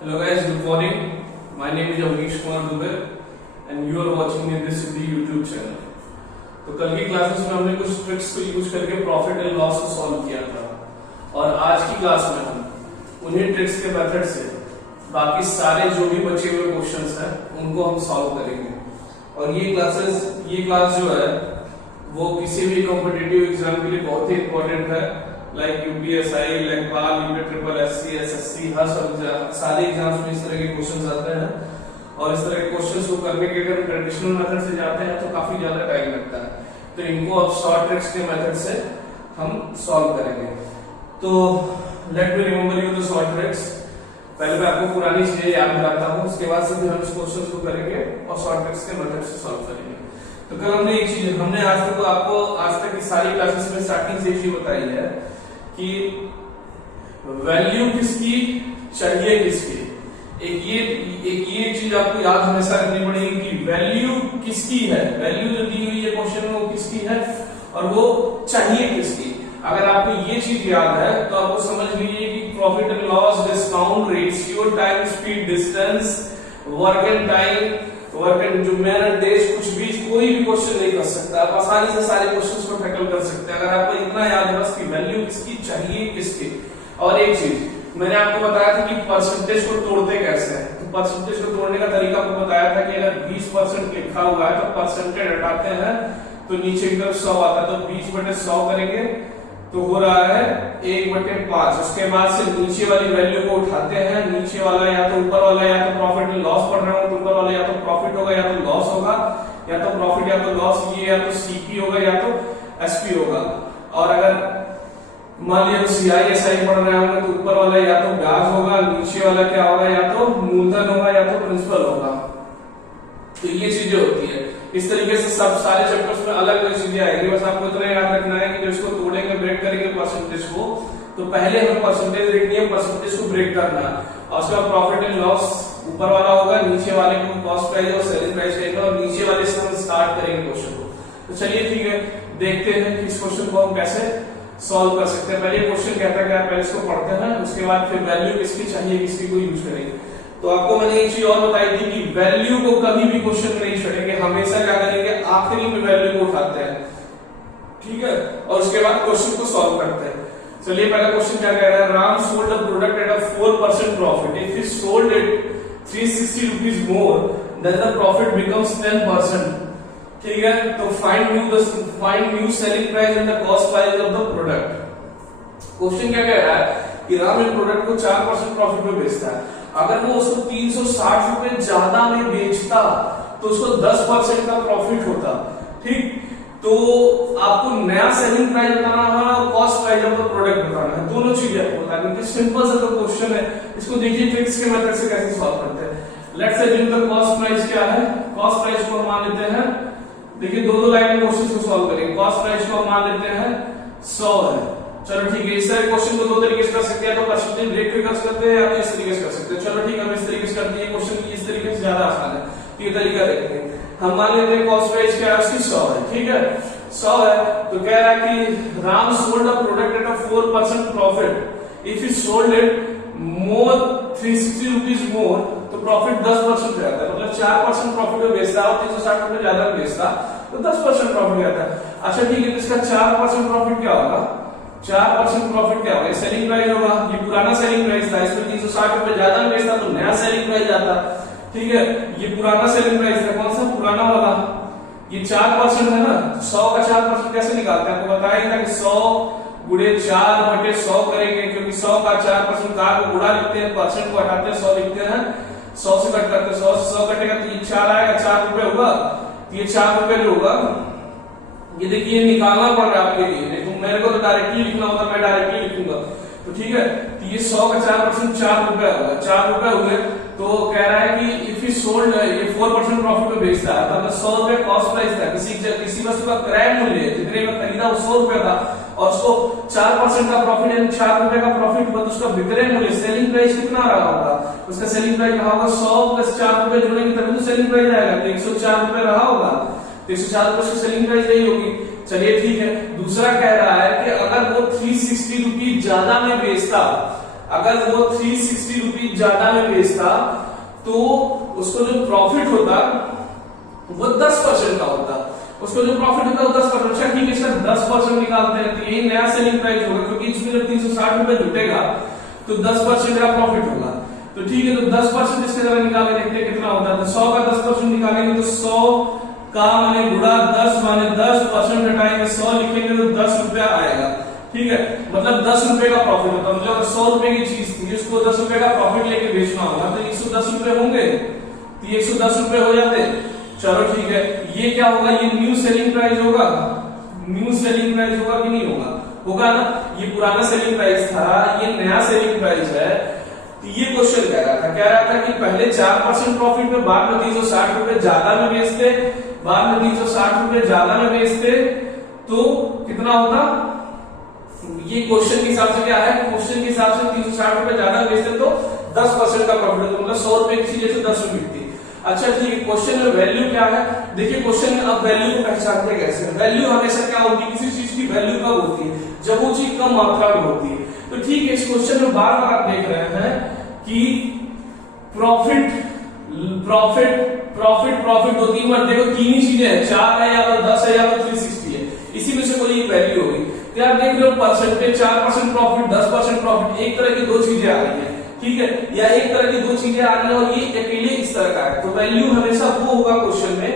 Hello guys, good morning. My name is Avnish Kumar Dubey and you are watching in this YouTube channel. तो कल की classes में हमने कुछ tricks को यूज करके प्रॉफिट एंड लॉस को सॉल्व किया था और आज की क्लास में हम उन्हीं ट्रिक्स के मेथड से बाकी सारे जो भी बचे हुए क्वेश्चंस हैं उनको हम सॉल्व करेंगे। और ये क्लास जो है वो किसी भी कॉम्पिटिटिव एग्जाम के लिए बहुत ही इंपॉर्टेंट है, लाइक यूपीएसआई, लेखपाल, यूपी ट्रिपल एससी, एसएससी, हर सारे एग्जाम्स में इस तरह के क्वेश्चंस आते हैं और इस तरह के क्वेश्चंस को करने के अगर ट्रेडिशनल मेथड से जाते हैं तो काफी ज्यादा टाइम लगता है, तो इनको अब शॉर्ट ट्रिक्स के मेथड से हम सॉल्व करेंगे। तो let me remember you the short tricks. पहले मैं आपको पुरानी चीजें याद दिलाता हूँ, उसके बाद से हम इस क्वेश्चन को करेंगे और शॉर्ट ट्रिक्स के मेथड से सॉल्व करेंगे। तो कल हमने आज तक की सारी क्लासेस में स्टार्टिंग से ही बताई है कि वैल्यू किसकी चाहिए किसकी। एक ये चीज आपको याद हमेशा रखनी पड़ेगी कि वैल्यू किसकी है, वैल्यू जो दी हुई है क्वेश्चन में वो किसकी है और वो चाहिए किसकी। अगर आपको ये चीज याद है तो आपको समझ लीजिए कि profit and loss, discount, ratio, time, speed, distance, work and time, work and जो मैनर, देश, कुछ भी कोई भी क्वेश्चन नहीं कर सकता, आप आसानी से सारे क्वेश्चंस को टैकल कर सकते हैं अगर आपको इतना याद है बस कि वैल्यू किसकी चाहिए किसकी। और एक चीज मैंने आपको बताया था कि परसेंटेज को तोड़ते कैसे हैं, तो परसेंटेज को तोड़ने का तरीका आपको बताया था कि अगर 20% लिखा हुआ है तो परसेंटेज हटाते हैं तो नीचे की तरफ 100 आता है, तो 20/100 करेंगे तो हो रहा है 1/5। उसके बाद से नीचे वाली वैल्यू को उठाते हैं, नीचे वाला या तो ऊपर वाला या तो प्रॉफिट एंड लॉस पढ़ रहा हूं तो ऊपर वाला या तो प्रॉफिट होगा या तो लॉस होगा, या तो प्रॉफिट या तो लॉस, ये या तो सीपी होगा या तो एसपी होगा। और अगर मान लिया सीआईएसआई पढ़ रहे होंगे तो ऊपर वाला या तो ब्याज होगा, नीचे वाला क्या होगा या तो मूलधन होगा या तो प्रिंसिपल होगा। तो ये चीजें होती है, इस तरीके से सब सारे चैप्टर्स में अलग अलग चीजें आएगी। बस आपको इतना याद रखना है कि जब इसको तोड़ेंगे, ब्रेक करेंगे परसेंटेज को, तो पहले हमें परसेंटेज देखनी है, परसेंटेज को ब्रेक करना है और उसका प्रॉफिट एंड लॉस ऊपर वाला होगा, नीचे वाले को कॉस्ट प्राइस और सेलिंग प्राइस रहेगा और नीचे वाले से हम स्टार्ट करेंगे क्वेश्चन को। तो चलिए ठीक है, देखते हैं कि इस क्वेश्चन को हम कैसे सॉल्व कर सकते हैं। पहले क्वेश्चन कहता है क्या, पहले इसको पढ़ते हैं, उसके बाद फिर वैल्यू किसकी चाहिए किसकी को यूज करेंगे। तो आपको मैंने एक चीज और बताई थी कि वैल्यू को कभी भी क्वेश्चन में नहीं छोड़ेंगे, हमेशा क्या करेंगे आखिरी में वैल्यू को उठाते हैं, ठीक है, और उसके बाद क्वेश्चन को सॉल्व करते हैं। चलिए पहला क्वेश्चन क्या कह रहा है, Ram sold a product at a 4% profit, if he sold it 360 rupees more than the profit becomes 10%, ठीक है। तो find new selling price and the cost price of the product. Question क्या कह रहा है कि राम इस प्रोडक्ट को 4% प्रॉफिट में बेचता है, अगर वो उसको 360 रुपए ज्यादा में बेचता तो उसको 10% का प्रॉफिट होता, ठीक। तो आपको नया सेलिंग प्राइस बताना है और cost price of the product बताना है, दोनों चीजें आपको बतानी है। सिंपल सा तो क्वेश्चन है, इसको देखिए ट्रिक्स के मेथड से कैसे सॉल्व करते हैं। Let's assume the cost price क्या है, कॉस्ट प्राइस को हम मान लेते हैं, देखिए दो लाइन में क्वेश्चन को सॉल्व करेंगे। कॉस्ट प्राइस को हम मान लेते हैं 100 है, चलो ठीक है। इस तरह क्वेश्चन को दो तरीके से कर सकते हैं, तो परसेंटेज ब्रेक कर सकते हैं या तो इस तरीके से कर सकते हैं। चलो ठीक है, हम इस तरीके से करते हैं, क्वेश्चन की इस तरीके से ज्यादा आसान है, तो ये तरीका देखते हैं। हम मान लेते हैं कॉस्ट प्राइस क्या है उसकी 100 है, ठीक है, 100 है। तो कह रहा है कि Ram sold a product at a 4% profit, if he sold it more 360 rupees more तो प्रॉफिट 10% रहता है, मतलब 4% प्रॉफिट में बेचता है और 360 रुपए ज्यादा में बेचता तो 10% प्रॉफिट रहता है। अच्छा ठीक है, तो इसका 4% प्रॉफिट क्या होगा, 4% प्रॉफिट क्या होगा, सेलिंग प्राइस होगा, ये पुराना सेलिंग प्राइस था, इसमें 360 रुपए ज्यादा में बेचता तो नया सेलिंग प्राइस आता, ठीक है। ये पुराना सेलिंग प्राइस था, कौन सा पुराना वाला, ये 4% है ना, 100 का 4% कैसे निकालते हैं, आपको बताया था कि 100 गुणे 4/100 करेंगे, क्योंकि 100 का 4% का गुणा लिखते हैं, परसेंट को हटाते हैं, 100 लिखते हैं, 100 से कट करते हैं, 100 कटेगा तो ये 4 आएगा, 4 रुपए होगा, ये 4 रुपए जो होगा ये देखिए निकालना पड़ रहा है आपके लिए, नहीं तो मेरे को तो डायरेक्टली लिखना होता, मैं डायरेक्टली लिखूंगा, तो ठीक है। तो ये 100 का 4% 4 रुपए होगा, 4 रुपए हुए, तो कह रहा है कि इफ ही सोल्ड, ये 4% प्रॉफिट में बेचता है, मतलब 100 रुपए कॉस्ट प्राइस था, किसी वस्तु का क्रय मूल्य जितने में खरीदा वो 100 रुपए था और उसको 4% का प्रॉफिट यानी 4 रुपए का प्रॉफिट हुआ, तो उसका विक्रय मूल्य सेलिंग प्राइस कितना रहा होगा, उसका सेलिंग प्राइस रहा होगा 100 + 4 रुपए जोड़ेंगे तभी तो सेलिंग प्राइस आएगा, तो 104 रुपए रहा होगा, तो 104 रुपए से सेलिंग प्राइस यही होगी। चलिए ठीक है, दूसरा कह रहा है कि अगर वो 360 रुपीज ज्यादा में बेचता, अगर वो 360 रुपीज चीज ज्यादा में बेचता तो उसको जो प्रॉफिट होता वो 10% का होता, उसको जो प्रॉफिट होता है वो 10%। अच्छा ठीक है, इसका 10% निकालते हैं तो यही नया सेलिंग प्राइस होगा, क्योंकि इसमें जब 360 रुपए जुटेगा तो 10% का प्रॉफिट होगा। तो ठीक है, तो 10% इसके जरा निकाले देखते हैं कितना होता है। तो 100 का 10% निकालेंगे तो 100 का माने गुणा 10 माने 10% घटाएंगे 100 लिखेंगे तो 10 रुपया आएगा। ठीक है, मतलब 10 रुपए का प्रॉफिट होता है। मतलब अगर 100 रुपए की चीज थी उसको 10 रुपए का प्रॉफिट लेके बेचना होगा तो 110 रुपए होंगे, तो 110 रुपए हो जाते। चलो ठीक है, ये क्या होगा, ये न्यू सेलिंग प्राइस होगा, न्यू सेलिंग प्राइस होगा कि नहीं होगा, होगा ना। ये पुराना सेलिंग प्राइस था, ये नया सेलिंग प्राइस है। तो ये क्वेश्चन कह रहा था कि पहले 4% प्रॉफिट में, बाद में 360 रुपए ज्यादा में बेचते, बाद में 360 रुपए ज्यादा में बेचते तो कितना होता। ये क्वेश्चन के हिसाब से क्या है, क्वेश्चन के हिसाब से 360 रुपए ज्यादा बेचते तो 10% का प्रॉफिट होता, मतलब 100 रुपए की चीज 10 रुपए बिकती। अच्छा ठीक है, क्वेश्चन में वैल्यू क्या है, देखिए क्वेश्चन में अब वैल्यू को पहचानते कैसे। वैल्यू हमेशा क्या होती है, किसी चीज की वैल्यू कब होती है, जब वो चीज कम मात्रा में होती है। तो ठीक है, इस क्वेश्चन में बार बार आप देख रहे हैं कि प्रॉफिट प्रॉफिट प्रॉफिट प्रॉफिट दो तीन बार देखो, तीन ही चीजें हैं, 4 है या तो 10 है या तो 360 है, इसी में से कोई एक वैल्यू होगी। तो आप देख रहे हो परसेंटेज 4% प्रॉफिट 10% प्रॉफिट, एक तरह की दो चीजें आ रही है, ठीक है, या एक तरह की दो चीजें आ रही है और ये अकेले इस तरह का है। तो वैल्यू हमेशा वो होगा क्वेश्चन में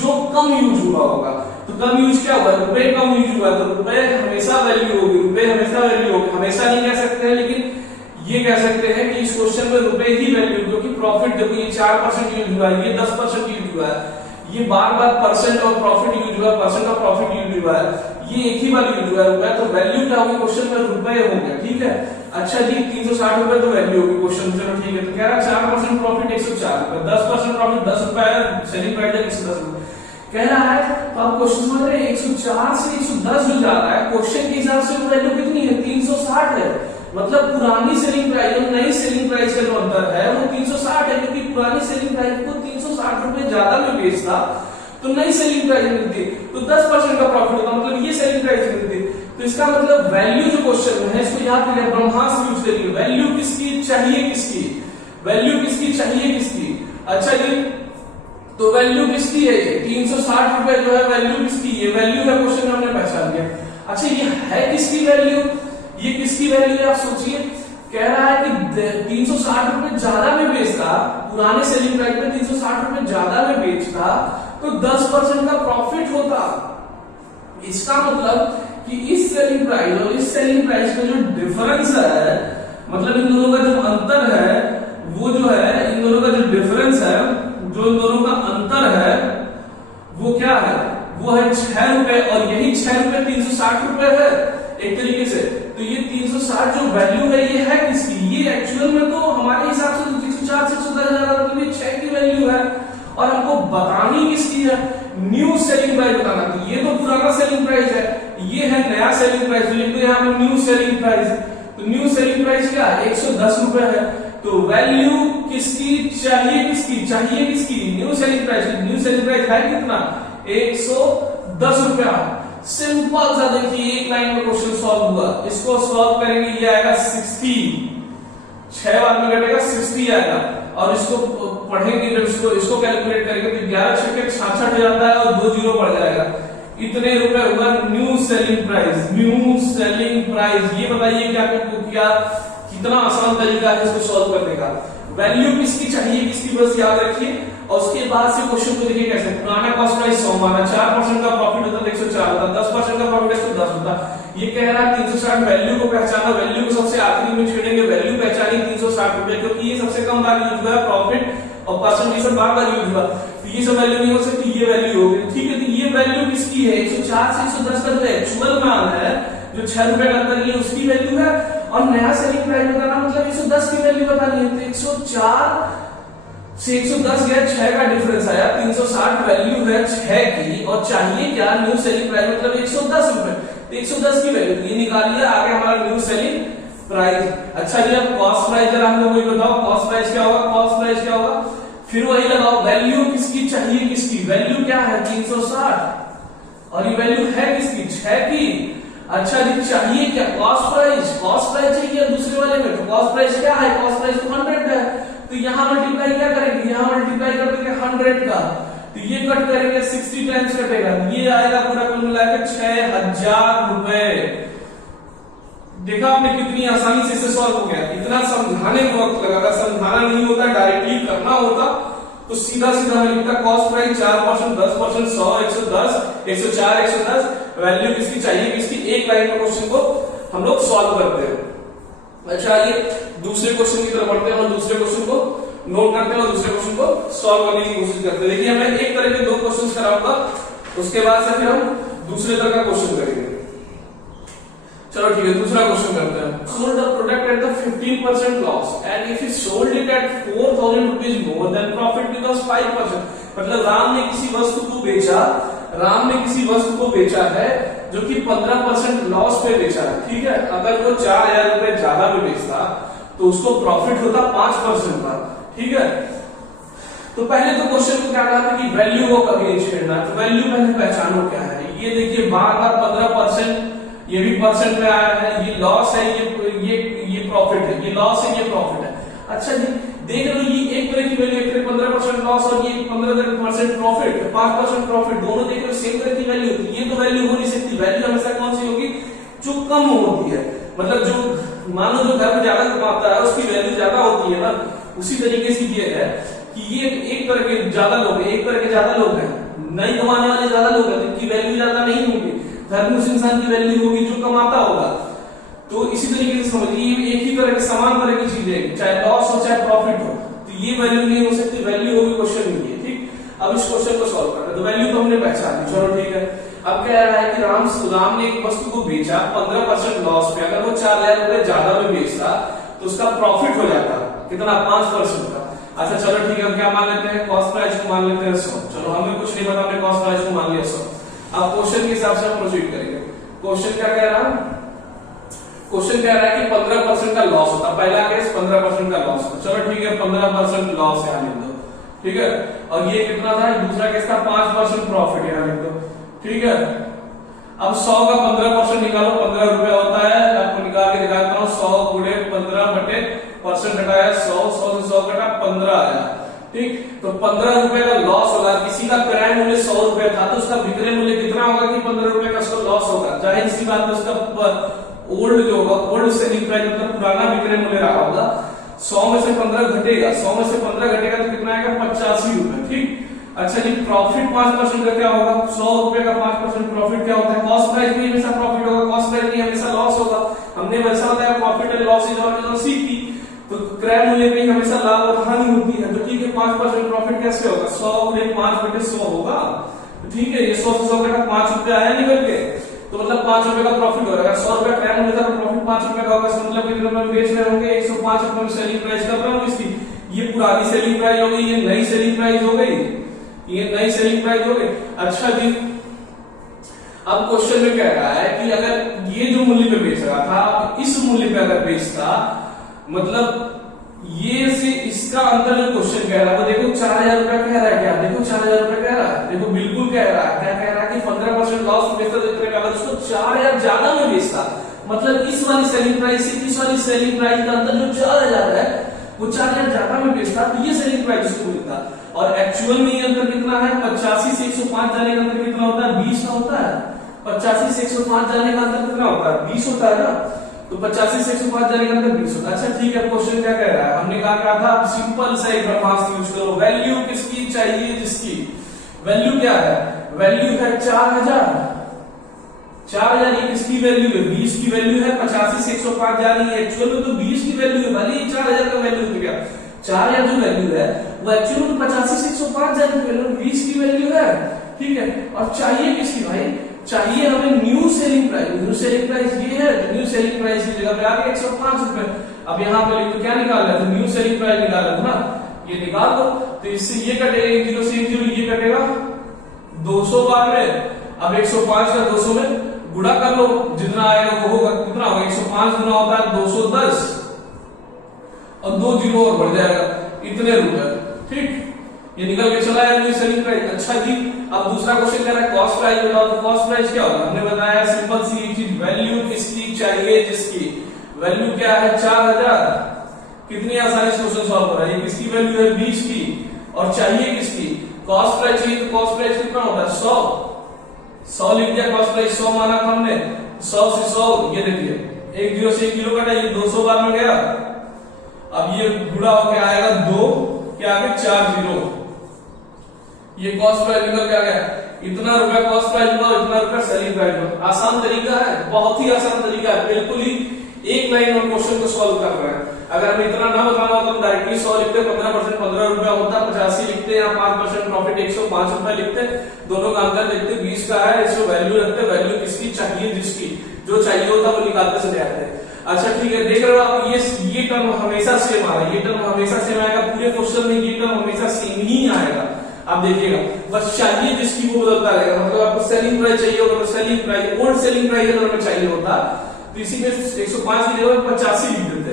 जो कम यूज हुआ होगा। तो कम यूज क्या हुआ, रुपए कम यूज हुआ, तो रुपए हमेशा वैल्यू होगी, रुपए हमेशा वैल्यू होगी। हमेशा नहीं कह सकते हैं, लेकिन ये कह सकते हैं कि इस क्वेश्चन में रुपए ही वैल्यू, क्योंकि प्रॉफिट देखो ये 4% यूज हुआ है, ये 10% यूज हुआ है, ये बार बार परसेंट और प्रॉफिट यूज हुआ है, परसेंट और प्रॉफिट यूज हुआ है, ये एक ही बार यूज हुआ है रुपए, तो वैल्यू क्या होगी क्वेश्चन में, रुपए हो गया। ठीक है, अच्छा जी 360 रुपए तो वैल्यू होगी क्वेश्चन, चलो ठीक है। तो कह रहा है 4% प्रॉफिट 104 रुपए, 10% प्रॉफिट 10 रुपए है, सेलिंग प्राइस 110 रुपए कह रहा है। तो अब क्वेश्चन में 104 से 110 जो जा रहा है, क्वेश्चन के हिसाब से वैल्यू कितनी है, 360 है। मतलब पुरानी सेलिंग प्राइस और नई सेलिंग प्राइस का जो अंतर है वो 360 है, क्योंकि पुरानी सेलिंग प्राइस को 360 रुपए ज्यादा में बेचता तो नई सेलिंग प्राइस मिलती, तो 10% का प्रॉफिट होता, मतलब ये सेलिंग प्राइस मिलती। तो इसका मतलब वैल्यू जो क्वेश्चन में है, इसको याद करें, ब्रह्मास्त्र यूज करिए। वैल्यू किसकी चाहिए, किसकी वैल्यू किसकी चाहिए, किसकी। अच्छा जी, तो वैल्यू किसकी है, ये 360 रुपए जो है वैल्यू किसकी, ये वैल्यू है, क्वेश्चन में हमने पहचान लिया। अच्छा ये है किसकी वैल्यू, ये किसकी वैल्यू है, आप सोचिए। कह रहा है कि 360 रुपए ज्यादा में बेचता, पुराने सेलिंग प्राइस में 360 रुपए ज्यादा में बेचता तो 10% का प्रॉफिट होता। इसका मतलब कि इस सेलिंग प्राइस और इस सेलिंग प्राइस में जो डिफरेंस है, मतलब इन दोनों का जो अंतर है, वो जो है इन दोनों का जो डिफरेंस है, जो इन दोनों का अंतर है वो क्या है, वो है 6 रुपए, और यही 6 रुपए 360 रुपए है एक तरीके से। तो ये 360 जो वैल्यू है ये है किसकी, ये एक्चुअल में तो हमारे हिसाब से 304 से 110 मतलब ये 6 की वैल्यू है, और हमको बतानी किसकी है, न्यू सेलिंग प्राइस बताना। तो ये तो पुराना सेलिंग प्राइस है, ये है नया सेलिंग प्राइस, तो लिख दो यहाँ पे न्यू सेलिंग प्राइस। तो न्यू सेलिंग प्राइस क्या है, 110 रुपए है। तो वैल्यू किसकी चाहिए, किसकी चाहिए, किसकी, new selling price. New selling price है कितना, 110 रुपया। सिंपल सा देखिए, एक लाइन में क्वेश्चन सॉल्व हुआ। इसको सॉल्व करेंगे, ये आएगा 60, 6 बार में कटेगा 60 आएगा, और इसको पढ़ेंगे जब इसको कैलकुलेट करेंगे तो 11 छक्के 66 हो जाता है और 2 जीरो बढ़ जाएगा, इतने रुपए होगा new selling price. New selling price, ये बताइए क्या क्या कितना आसान तरीका है इसको सॉल्व करने का। वैल्यू किसकी चाहिए, किसकी, बस याद रखिए। और उसके बाद से क्वेश्चन को देखिए कैसे, पुराना कॉस्ट प्राइस 100 माना, 4% का प्रॉफिट होता 104 होता, 10% का प्रॉफिट 110 होता। ये कह रहा है 360 वैल्यू को पहचाना, वैल्यू को सबसे आखिरी में छेड़ेंगे, वैल्यू पहचानी 360 रुपए, क्योंकि ये सबसे कम बार यूज हुआ है, प्रॉफिट और परसेंट ये सब बार बार यूज हुआ, तो ये सब वैल्यू नहीं हो सकती, ये वैल्यू होगी। ठीक है, तो ये वैल्यू किसकी है, 104 से 110 का जो एक्चुअल मान है, जो 6 रुपए का अंतर, ये उसकी वैल्यू है। और नया सेलिंग प्राइस बताना मतलब 110 की वैल्यू बतानी है। तो 104 से 110 गया, 6 का डिफरेंस आया, 360 वैल्यू है 6 की, और चाहिए क्या, न्यू सेलिंग प्राइस मतलब 110 रुपए। तो 110 की वैल्यू ये निकाल लिया, आगे हमारा न्यू सेलिंग प्राइस। अच्छा जी, अब कॉस्ट प्राइस जरा हमको वही बताओ, कॉस्ट प्राइस क्या होगा, कॉस्ट प्राइस क्या होगा, फिर वही लगाओ, वैल्यू किसकी चाहिए, किसकी, वैल्यू क्या है 360, और ये वैल्यू है किसकी, 6 की। अच्छा जी, चाहिए क्या? Cost price. कॉस्ट प्राइस चाहिए दूसरे वाले में, तो कॉस्ट प्राइस क्या है? कॉस्ट प्राइस तो 100 है, तो यहाँ मल्टीप्लाई क्या करेंगे? यहाँ मल्टीप्लाई कर देंगे 100 का, तो ये कट करेंगे 60 टाइम्स कटेगा, ये आएगा पूरा कुल मिलाकर 6000 रुपए। देखा आपने कितनी आसानी से इसे सॉल्व हो गया। इतना समझाने में वक्त लगा, समझाना नहीं होता, डायरेक्टली करना होता तो सीधा सीधा हमें लिखता कॉस्ट प्राइस 4%, 10%, 100, 110, 104, 110, वैल्यू किसकी चाहिए, किसकी, एक लाइन में क्वेश्चन को हम लोग सॉल्व करते हैं। अच्छा, ये दूसरे क्वेश्चन की तरफ बढ़ते हैं और दूसरे क्वेश्चन को नोट करते हैं और दूसरे क्वेश्चन को सॉल्व करने की कोशिश करते हैं। देखिए, हमें एक तरह के दो क्वेश्चन कराऊंगा, उसके बाद से फिर हम दूसरे तरह का क्वेश्चन करेंगे। चलो ठीक है, दूसरा क्वेश्चन करते हैं। Sold the product at the 15% loss and if he sold it at 4000 rupees more than profit because 5%। मतलब राम ने किसी वस्तु को बेचा, राम ने किसी वस्तु को बेचा है जो कि 15% लॉस पे बेचा है, ठीक है। अगर वो 4000 रुपए ज्यादा में बेचता तो उसको प्रॉफिट होता 5% का, ठीक है। तो पहले तो क्वेश्चन को क्या कहा था कि वैल्यू को कभी नहीं छेड़ना, तो वैल्यू पहले पहचानो क्या है। ये देखिए, बार बार 15%, ये भी परसेंट में आया है, ये लॉस है, ये प्रॉफिट है, ये लॉस है, ये प्रॉफिट है। अच्छा जी, देख लो, ये एक तरह की वैल्यू, एक तरह 15% लॉस और ये 15% प्रॉफिट, 5% प्रॉफिट, दोनों देख लो सेम तरह की वैल्यू। ये तो वैल्यू हो नहीं सकती। वैल्यू हमेशा कौन सी होगी? जो कम होती है। मतलब जो मान लो जो घर में ज्यादा कमाता है उसकी वैल्यू ज्यादा होती है ना, उसी तरीके से ये है कि ये एक तरह के ज्यादा लोग हैं, एक तरह के ज्यादा लोग हैं, नहीं कमाने वाले ज्यादा लोग हैं, जिनकी वैल्यू ज्यादा नहीं होगी। धर्म इंसान की वैल्यू होगी जो कमाता होगा। तो इसी तरीके से समझिए, एक ही तरह के समान तरह की चीजें, चाहे लॉस हो चाहे प्रॉफिट हो, तो ये वैल्यू नहीं हो सकती, वैल्यू होगी क्वेश्चन में ये, ठीक। अब इस क्वेश्चन को सॉल्व करना है, तो वैल्यू तो हमने पहचान ली, चलो ठीक है। अब कह रहा है कि राम ने एक वस्तु को बेचा 15% लॉस पे, अगर वो 4000 रुपए ज्यादा में बेचता तो उसका प्रॉफिट हो जाता कितना? 5% का। अच्छा चलो ठीक है, क्या मान लेते हैं? कॉस्ट प्राइस को मान लेते हैं 100। चलो, हमें कुछ नहीं पता, हमने कॉस्ट प्राइस को मान लिया 100। अब क्वेश्चन के हिसाब से हम प्रोसीड करेंगे। क्वेश्चन क्या कह रहा है? क्वेश्चन कह रहा है कि 15% का लॉस होता, पहला केस 15% का लॉस होता। चलो ठीक है, 15% लॉस यहाँ लिख दो, ठीक है। और ये कितना था? दूसरा केस था 5% प्रॉफिट, यहाँ लिख दो, ठीक है। अब 100 का 15% निकालो, 15 रुपए होता है। आपको निकाल के दिखाता हूँ, 100 गुणे 15 बटे परसेंट हटाया 100, 100 से 100 घटा 15 आया, ठीक। तो 15 रुपए का लॉस होगा। किसी का क्रय मूल्य 100 रुपए था तो उसका विक्रय मूल्य कितना होगा कि 15 रुपए का उसका लॉस होगा। जाहिर सी बात है, उसका ओल्ड जो होगा, ओल्ड सेलिंग प्राइस मतलब पुराना विक्रय मूल्य रहा होगा। 100 में से 15 घटेगा, 100 में से 15 घटेगा तो कितना आएगा? 85 रुपए, ठीक। अच्छा जी, प्रॉफिट 5% का क्या होगा? 100 रुपए का 5% प्रॉफिट क्या होता है? कॉस्ट प्राइस भी हमेशा प्रॉफिट होगा, कॉस्ट प्राइस भी हमेशा लॉस होगा। हमने वैसा बताया, profit and loss is always CP. तो क्रय मूल्य में हमेशा लाभ और हानि होती है, तो ठीक है। 5% प्रॉफिट कैसे होगा? 100 गुणे 5 बटे 100 होगा, ठीक है। ये 100 से 100 घटा 5 रुपए आया निकल के, तो मतलब 5 रुपए का प्रॉफिट हो रहा है। 100 रुपए क्रय मूल्य था तो प्रॉफिट 5 रुपए का होगा। इसका मतलब कितने रुपए में बेच रहे होंगे? 105 रुपए में सेलिंग प्राइस कर रहा हूँ इसकी। ये पुरानी सेलिंग प्राइस हो गई, ये नई सेलिंग प्राइस हो गई, ये नई सेलिंग प्राइस हो गई। अच्छा जी, अब क्वेश्चन में कह रहा है कि अगर ये जो मूल्य पे बेच रहा था, इस मूल्य पे अगर बेचता, मतलब ये से इसका अंतर जो क्वेश्चन कह रहा है वो देखो 4000 रुपए कह रहा है। क्या देखो 4000 रुपए कह रहा है, देखो बिल्कुल कह रहा है। क्या कह रहा है कि 15% लॉस में बेचता, अगर उसको 4000 ज्यादा में बेचता, मतलब इस वाली सेलिंग प्राइस से इस वाली सेलिंग प्राइस का अंतर जो 4000 है वो 4000 ज्यादा में बेचता, तो ये सेलिंग प्राइस उसको मिलता। और एक्चुअल में ये अंतर कितना है? 85 से 105 जाने का अंतर कितना होता है? 20 का होता है। 85 से 105 जाने का अंतर कितना होता है? 20 होता है ना। तो 85 से 105 जाने का अंतर 20 होता है। अच्छा ठीक है, क्वेश्चन क्या कह रहा है? हमने कहा था सिंपल सा एक ब्रह्मास्त्र यूज करो। वैल्यू किसकी चाहिए? जिसकी वैल्यू क्या है? वैल्यू है 4000। 4000 ये किसकी वैल्यू है? 20 की वैल्यू है। 85 से 105 जा रही है, एक्चुअल में तो 20 की वैल्यू है, भले ही 4000 का वैल्यू हो गया। 4000 जो वैल्यू है वो एक्चुअली में 85 से 105 जा रही है, 20 की वैल्यू है, ठीक है। और चाहिए किसकी भाई? चाहिए हमें new selling price. New selling price ये है, तो न्यू सेलिंग प्राइस की जगह पे आ गया 105 रुपए। अब यहाँ पे लिख, तो क्या निकालना है? तो न्यू सेलिंग प्राइस निकालना था ना, ये निकाल दो। तो इससे ये कटेगा 1 0 से 1 0, ये कटेगा 200 बार में। अब 105 का 200 में गुणा कर लो, जितना आएगा वो होगा, कितना होगा? 105 गुना होता है 210 और 2 0 और बढ़ जाएगा, इतने रुपए, ठीक। ये निकल के चला है न्यू सेलिंग प्राइस। अच्छा जी, अब दूसरा क्वेश्चन कह रहा है कॉस्ट प्राइस बताओ, तो कॉस्ट प्राइस क्या होगा? हमने बताया सिंपल सी चीज, वैल्यू किसकी चाहिए जिसकी वैल्यू क्या है 4000। कितनी आसानी से क्वेश्चन सॉल्व हो रहा है। ये किसकी वैल्यू है 20 की और चाहिए किसकी? कॉस्ट प्राइस चाहिए, तो कॉस्ट प्राइस कितना होता है 100 लिख दिया। कॉस्ट प्राइस 100 माना था हमने, 100 से 100 ये देखिए 1 जीरो से 1 जीरो कटा, ये 200 बार में गया। अब ये गुणा होके आएगा 2 क्या आ गया 4 जीरो, ये कॉस्ट प्राइस निकल के आ गया। इतना रुपया कॉस्ट प्राइस हुआ, इतना रुपया सेलिंग प्राइस हुआ। आसान तरीका है, बहुत ही आसान तरीका है, बिल्कुल ही एक लाइन में क्वेश्चन को सॉल्व कर रहे हैं। अगर हमें इतना ना बताना हो तो हम डायरेक्टली 100 लिखते, 15% 15 रुपया होता, 85 लिखते या 5% प्रॉफिट 105 रुपया लिखते, दोनों का अंतर देखते, 20 का है इसको वैल्यू रखते, वैल्यू किसकी चाहिए जिसकी, जो चाहिए होता वो निकालते चले जाते हैं। अच्छा ठीक है, देख रहे हो आप ये टर्म हमेशा सेम आ रहा है, ये टर्म हमेशा सेम आएगा पूरे क्वेश्चन में, ये टर्म हमेशा सेम ही आएगा। आप देखिएगा बस चाहिए जिसकी वो बदलता रहेगा। मतलब आपको सेलिंग प्राइस चाहिए होगा तो selling price, old selling price अगर हमें चाहिए होता तो इसी में 105 की जगह 85 लिख देते,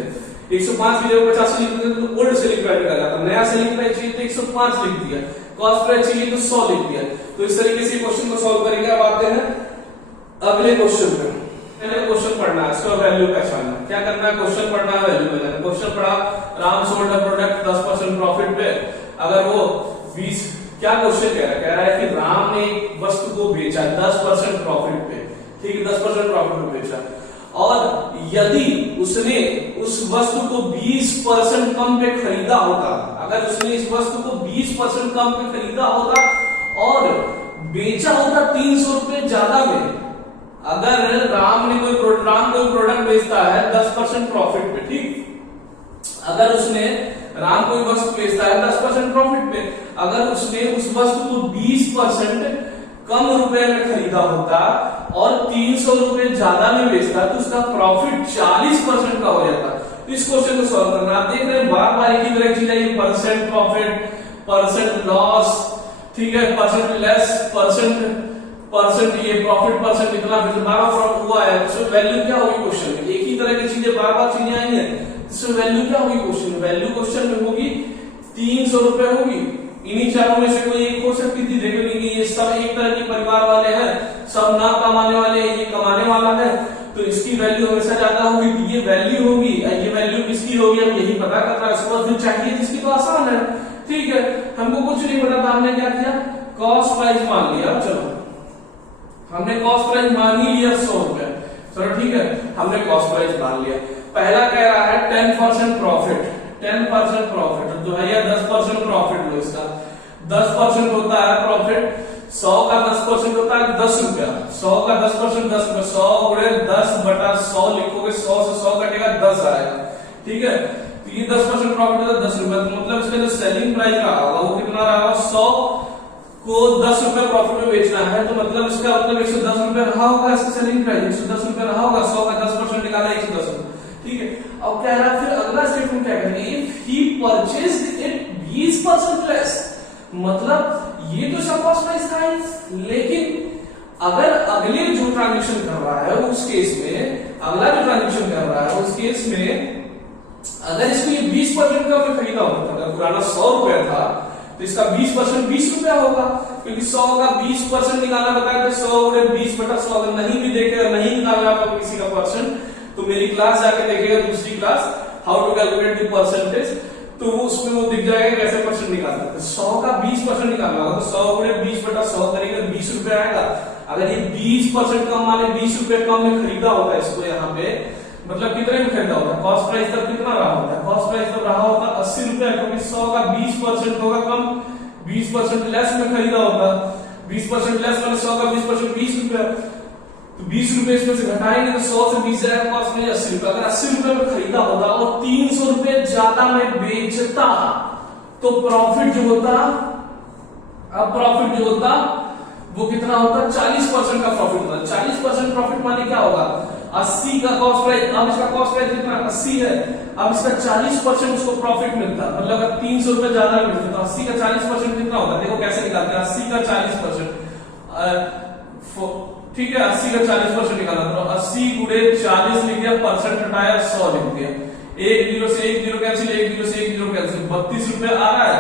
105 की जगह 85 लिख देते तो ओल्ड सेलिंग प्राइस निकल जाता। नया सेलिंग प्राइस चाहिए तो 105 लिख दिया, कॉस्ट प्राइस चाहिए तो 100 लिख दिया। तो इस तरीके से क्वेश्चन को सॉल्व करेंगे। अब आते हैं अगले क्वेश्चन पे। पहले क्वेश्चन पढ़ना है, इसका वैल्यू पहचानना है। क्या करना है? क्वेश्चन पढ़ना है, वैल्यू पहचानना है। क्वेश्चन पढ़ा, Ram sold a product 10% profit पे। अगर वो 20, क्या क्वेश्चन कह रहा है कि राम ने एक वस्तु को बेचा 10% प्रॉफिट पे, ठीक है 10% प्रॉफिट पे बेचा, और यदि उसने उस वस्तु को 20% कम पे खरीदा होता, अगर उसने इस वस्तु को 20% कम पे खरीदा होता और बेचा होता 300 रुपए ज्यादा में, अगर राम कोई प्रोडक्ट बेचता है 10% प्रॉफिट पे, ठीक, अगर उसने राम कोई वस्तु बेचता है 10% प्रॉफिट पे, अगर उसने उस वस्तु को 20% कम रुपए में खरीदा होता और 300 रुपए ज्यादा में बेचता तो उसका प्रॉफिट 40% का हो जाता। तो इस क्वेश्चन को सॉल्व करना, आप देख रहे हैं बार बार एक ही तरह चीज है, ये परसेंट प्रॉफिट, परसेंट लॉस, ठीक है, परसेंट लेस, परसेंट ये प्रॉफिट परसेंट इतना बार बार हुआ है। तो वैल्यू क्या होगी क्वेश्चन में? एक ही तरह की चीजें बार बार चीजें आई है, तो वैल्यू क्या होगी क्वेश्चन में? वैल्यू क्वेश्चन में होगी 300 रुपए होगी। इन्हीं चारों में से कोई एक हो सकती थी, देखोगे कि ये सब एक तरह के परिवार वाले हैं, सब ना कमाने वाले, ये कमाने वाला है, तो इसकी वैल्यू हमेशा ज्यादा होगी, ये वैल्यू होगी, ये वैल्यू किसकी होगी अब यही पता करना है। उसके बाद फिर चाहिए जिसकी तो आसान है, ठीक है, हमको कुछ नहीं पता था, हमने क्या किया कॉस्ट प्राइस मान लिया। चलो हमने कॉस्ट प्राइस मान ही लिया 100 रुपए, चलो ठीक है, हमने कॉस्ट प्राइस मान लिया। पहला कह रहा है 10% प्रॉफिट, 10% प्रॉफिट तो है या 10% प्रॉफिट लो, इसका 10% होता है प्रॉफिट, 100 का 10% होता है 10 रुपया, 100 का 10% 10 रुपया, 100 गुणे 10/100 लिखोगे, 100 से 100 कटेगा 10 आएगा, ठीक है। तो ये 10% प्रॉफिट होता है 10 रुपया, तो मतलब इसका जो सेलिंग प्राइस का होगा वो कितना रहा, 100 को 10 रुपए प्रॉफिट में बेचना है, तो मतलब इसका मतलब 110 रुपए रहा होगा इसका सेलिंग प्राइस, 110 रुपए रहा होगा, 100 का 10% निकाला 110 रुपए, ठीक है। अब कह रहा है फिर अगला स्टेटमेंट क्या करेंगे, if he purchased it 20% less, मतलब ये तो सब कॉस्ट प्राइस था ही, लेकिन अगर अगले जो ट्रांजेक्शन कर रहा है उस केस में, अगला जो ट्रांजेक्शन कर रहा है उस केस में अगर इसको ये 20% का में खरीदा होता, अगर पुराना 100 रुपया था तो इसका 20% 20 रुपया होगा, क्योंकि 100 का 20% निकालना बताया था, 100 गुणे 20/100। अगर नहीं भी देखेगा, नहीं निकालना आपको किसी का परसेंट, तो मेरी क्लास जाके देखिएगा दूसरी class how to calculate the percentage, तो वो उसमें वो दिख जाएगा कैसे परसेंट निकालना है। 100 का 20% निकालना होगा तो 100 गुणे 20/100 करेंगे 20 रुपए आएगा। अगर ये 20% कम माने 20 रुपए कम में खरीदा होता है इसको, यहाँ पे मतलब कितने में खरीदा होता है, कॉस्ट प्राइस तब कितना रहा होता है, कॉस्ट प्राइस तब रहा होता 80 रुपया, क्योंकि 100 का 20% होगा कम, 20% लेस में खरीदा होता, 20% लेस माने 100 का 20% 20 रुपया, तो 20 रुपए इसमें से घटाएंगे तो 100 से 20 जाएगा, कॉस्ट में 80 रुपया। अगर 80 रुपए में खरीदा होता और 300 रुपए ज्यादा में बेचता तो प्रॉफिट जो होता, अब प्रॉफिट जो होता वो कितना होता, 40% का प्रॉफिट होता। 40% प्रॉफिट माने क्या होगा, 80 का कॉस्ट प्राइस, अब इसका कॉस्ट प्राइस कितना 80 है, अब इसका 40% उसको प्रॉफिट मिलता, मतलब अगर 300 रुपए ज्यादा मिलता तो 80 का 40% कितना होगा, देखो कैसे निकालते हैं, 80 का 40%, ठीक है, 80 का 40% निकाला तो 80 गुणे 40 लिख दिया, परसेंट हटाया 100 लिख दिया, 1 जीरो से 1 जीरो कैंसिल, 1 जीरो से 1 जीरो कैंसिल, 32 रुपए आ रहा है,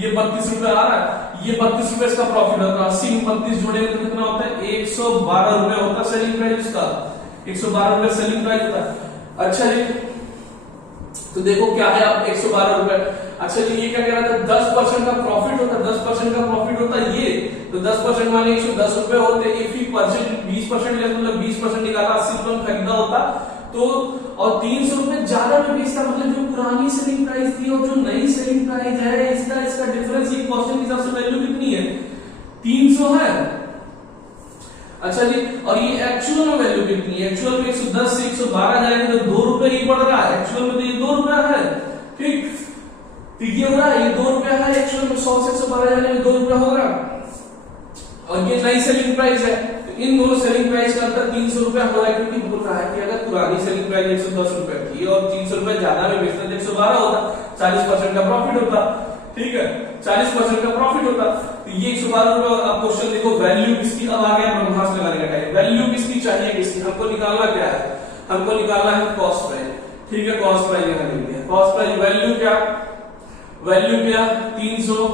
ये 32 रुपए आ रहा है, ये 32 रुपए इसका प्रॉफिट होता है, 80 में 32 जोड़ेंगे तो कितना होता है 112 रुपए होता है सेलिंग प्राइस इसका, 112 रुपए सेलिंग प्राइस होता है। अच्छा जी, तो देखो क्या है आप 112 रुपए। अच्छा जी, ये क्या कह रहा था 10% का प्रॉफिट होता है, 10% का प्रॉफिट होता है ये, तो 10% माने 110 रुपए होते, एक ही परसेंट 20% मतलब 20% निकाला, 80 रुपए में खरीदा होता तो, और 300 रुपए ज्यादा में बेचता, मतलब जो पुरानी सेलिंग प्राइस थी और जो नई सेलिंग प्राइस है इसका डिफरेंस, ये क्वेश्चन के हिसाब से वैल्यू कितनी है 300 है। अच्छा जी, और ये एक्चुअल में वैल्यू कितनी है, एक्चुअल में 110 से 112 जाएंगे तो 2 रुपए ही बढ़ रहा है, एक्चुअल में तो ये 2 रुपया है, ठीक, तो ये हो रहा है, ये 2 रुपया है एक्चुअल में, 100 से 112 जाने में 2 रुपया होगा, और ये नई सेलिंग प्राइस है, तो इन दोनों सेलिंग प्राइस का अंतर 300 रुपया हो रहा है, क्योंकि बोल रहा है कि अगर पुरानी सेलिंग प्राइस 110 रुपए थी और 300 रुपए ज्यादा में बेचता तो 112 होता, 40% का प्रॉफिट होता, ठीक है, 40% का प्रॉफिट होता, तो ये 112 रुपए। और आप क्वेश्चन देखो, वैल्यू किसकी, अब आ गया ब्रह्मास्त्र लगाने का टाइम, वैल्यू किसकी चाहिए, किसकी, हमको निकालना क्या है, हमको निकालना है कॉस्ट प्राइस, ठीक है, कॉस्ट प्राइस यहां लिख दिया, कॉस्ट प्राइस वैल्यू क्या, वैल्यू क्या 300,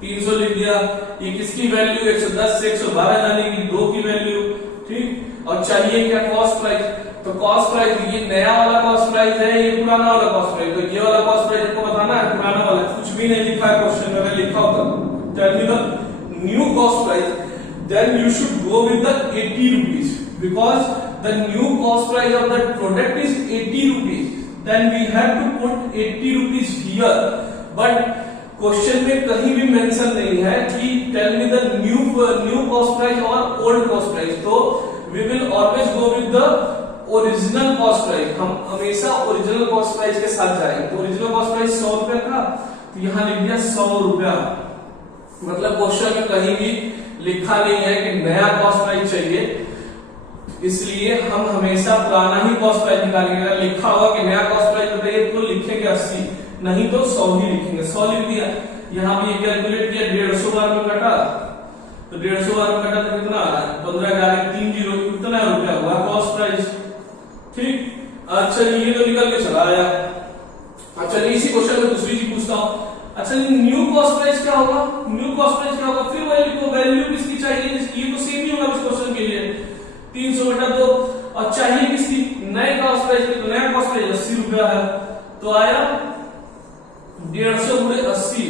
300 लिख दिया, ये किसकी वैल्यू 110 से 112 जाने की 2 की वैल्यू, ठीक, और चाहिए क्या कॉस्ट प्राइस, तो कॉस्ट प्राइस ये नया वाला कॉस्ट प्राइस है, ये पुराना वाला कॉस्ट प्राइस, तो ये वाला कॉस्ट प्राइस आपको बताना है, पुराना वाला, कुछ भी नहीं लिखा है क्वेश्चन में, अगर लिखा होता tell me the new cost price, then you should go with the 80 rupees, because the new cost price of that product is 80 rupees, then we have to put 80 rupees here, but question में कहीं भी mention नहीं है कि tell me the new cost price और old cost price, तो we will always go with the original cost price, हम हमेशा ओरिजिनल कॉस्ट प्राइस के साथ जाएंगे, तो ओरिजिनल कॉस्ट प्राइस 100 रुपया था, तो यहां लिख दिया 100 रुपया, मतलब क्वेश्चन में कहीं भी लिखा नहीं है कि नया कॉस्ट प्राइस चाहिए, इसलिए हम हमेशा पुराना ही कॉस्ट प्राइस निकालेंगे, अगर लिखा होगा कि नया कॉस्ट प्राइस बताइए तो लिखेंगे 80, नहीं तो 100 ही लिखेंगे, 100 लिख दिया, यहाँ भी कैलकुलेट किया 150 बार में कटा, तो 150 बार में कटा तो कितना 15 के आगे 3 जीरो, कितना रुपया हुआ कॉस्ट प्राइस, ठीक। अच्छा ये तो निकल के चला आया। अच्छा इसी क्वेश्चन में दूसरी चीज पूछता हूँ, अच्छा न्यू कॉस्ट प्राइस क्या होगा, न्यू कॉस्ट प्राइस क्या होगा, फिर वही को वैल्यू किसकी चाहिए, ये तो सेम ही होगा इस क्वेश्चन के लिए 300 बटा 2, और चाहिए किसकी नए कॉस्ट प्राइस की, तो नया कॉस्ट प्राइस 80 रुपया है, तो आया 150 गुणे 80,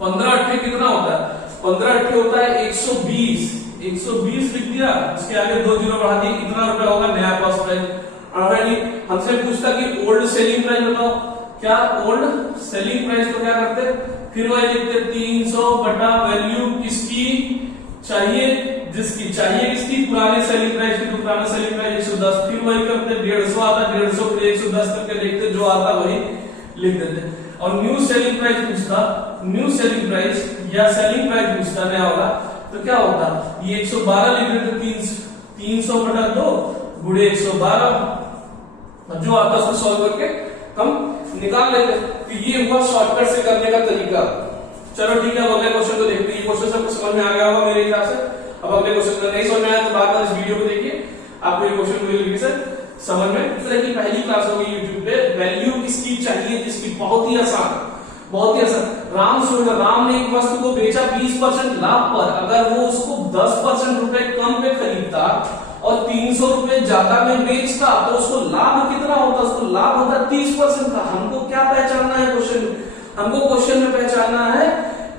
15 अट्ठे कितना होता है, 15 अट्ठे होता है 120, 120 लिख दिया, इसके आगे 2 जीरो बढ़ा दिए, इतना रुपया होगा नया कॉस्ट प्राइस। ऑलरेडी हमसे पूछता कि ओल्ड सेलिंग प्राइस बताओ, क्या ओल्ड सेलिंग प्राइस तो क्या करते, फिर वही लिखते 300 बटा वैल्यू किसकी चाहिए, जिसकी चाहिए किसकी पुराने सेलिंग प्राइस की, तो पुराना सेलिंग प्राइस 110, फिर वही करते 150 आता, 150 पे 110 करके देखते, जो आता वही लिख देते। और न्यू सेलिंग प्राइस पूछता, न्यू सेलिंग प्राइस या सेलिंग प्राइस पूछता नया वाला, तो क्या होता, ये 112 लिख देते, 300 बटा 2 गुणे 112, जो आता उसको सॉल्व करके हम निकाल लेते, तो ये हुआ शॉर्टकट से करने का तरीका। चलो ठीक है, अगले क्वेश्चन को देखते हैं, ये क्वेश्चन सबको समझ में आ गया होगा मेरे हिसाब से, अब अगले क्वेश्चन को नहीं समझ में आया तो बार-बार इस वीडियो को देखिए, आपको ये क्वेश्चन पूरी से समझ में, इस तरह की पहली क्लास होगी YouTube पे, वैल्यू किसकी चाहिए जिसकी, बहुत ही आसान, बहुत ही आसान। राम ने एक वस्तु को बेचा 20% लाभ पर, अगर वो उसको 10% रुपए कम पे खरीदता और 300 रुपए ज्यादा में बेचता, तो उसको लाभ कितना होता, उसको लाभ होता 30% का। हमको क्या पहचानना है क्वेश्चन में, हमको क्वेश्चन में पहचानना है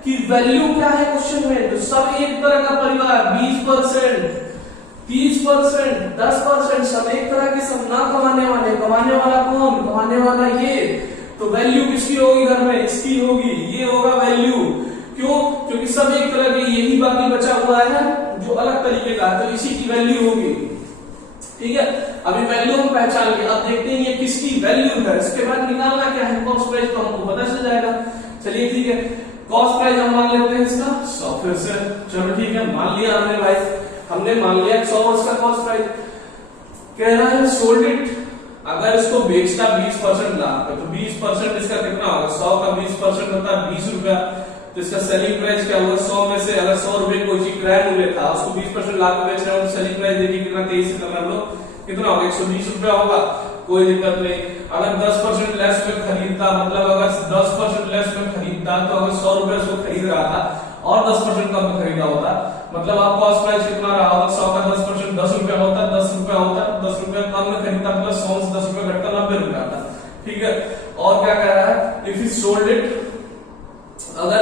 कि वैल्यू क्या है क्वेश्चन में, तो सब एक तरह का परिवार, 20%, 30%, 10%, सब एक तरह के, सब ना कमाने वाले, कमाने वाला कौन, कमाने वाला ये, तो वैल्यू किसकी होगी घर में, इसकी होगी, ये होगा वैल्यू, क्यों, क्योंकि सब एक तरह के, यही बाकी बचा हुआ है जो अलग तरीके का है, तो इसी की वैल्यू होगी, ठीक है। अभी वैल्यू हम पहचान लिए, अब देखते हैं ये किसकी वैल्यू है, इसके बाद निकालना क्या है कॉस्ट प्राइस, तो हमको पता चल जाएगा। चलिए ठीक है, कॉस्ट प्राइस हम मान लेते हैं इसका 100, फिर से चलो ठीक है, मान लिया हमने भाई, हमने मान लिया 100 का कॉस्ट प्राइस, कह रहा है सोल्ड इट, अगर इसको बेचता 20% लाभ पे, तो 20% इसका कितना होगा, 100 का 20% होता है 20 रुपया, तो इसका सेलिंग प्राइस क्या होगा, 100 में से अगर 100 रुपए कोई चीज क्रय मूल्य था, उसको 20% लाभ पे बेच रहे हो, तो सेलिंग प्राइस देखिए कितना 23 से कर लो, कितना होगा 120 रुपया होगा, कोई दिक्कत नहीं। अगर 10% लेस में खरीदता, मतलब अगर 10% लेस में खरीदता खरीदता तो अगर 100 रुपए उसको खरीद रहा था और 10% कम में खरीदा होता, मतलब आप कॉस्ट प्राइस कितना रहा होगा, 100 का 10% 10 रुपया होता, 10 रुपया होता, 10 रुपया कम में खरीदता, प्लस 100 से 10 रुपया घटकर 90 रुपया आता। ठीक है, और क्या कह रहा है, इफ ही सोल्ड इट, अगर